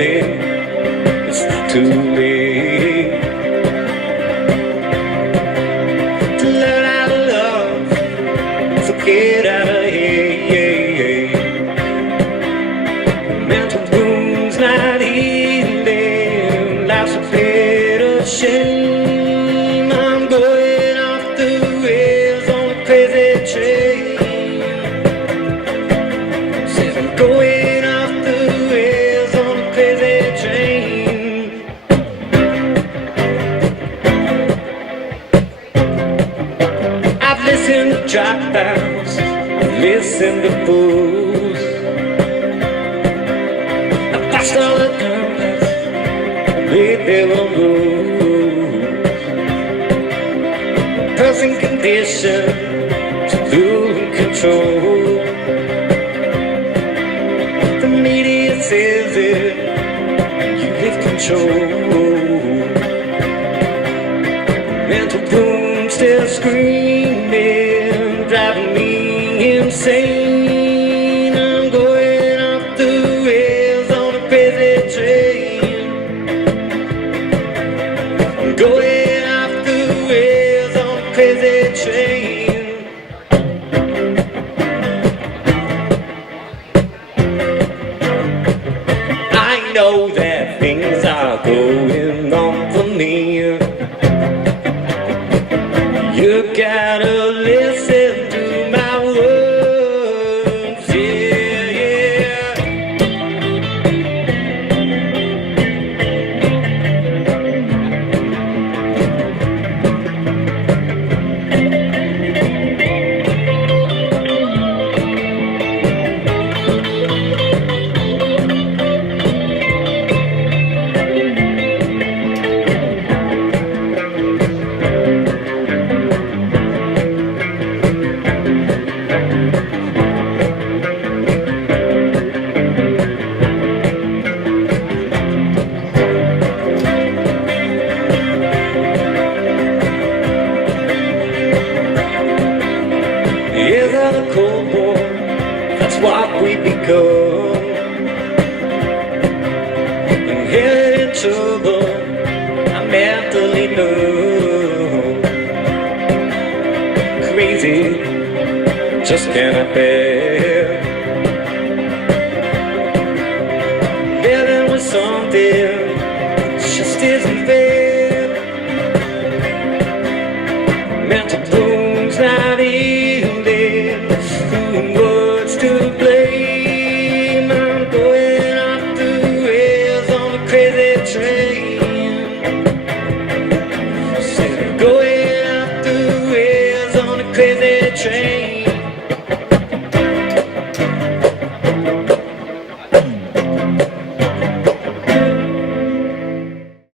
baby, it's too late to learn how to love, forget how to hate. Mental wounds not healing, life's a bit of shame. I'm going off the rails on a crazy train. Said I'm going off the rails on a crazy train. I've listened to dropouts, I've listened to fools, I've watched all the girls made their own rules. Person condition to lose control. The media says it, and you give control. Mental wounds still screaming, driving me insane. I'm going off the rails on a crazy train. I'm going off the rails on a crazy train. I know that things are going on for me. You gotta listen to my words, yeah, yeah. Is that a cold war? That's what we become. I'm headed in trouble, I'm mentally numb. Crazy, just cannot bear living with something just isn't fair. Mental wounds not healing, words to blame. I'm going off the rails on a crazy train. Said I'm going off the rails on a crazy train.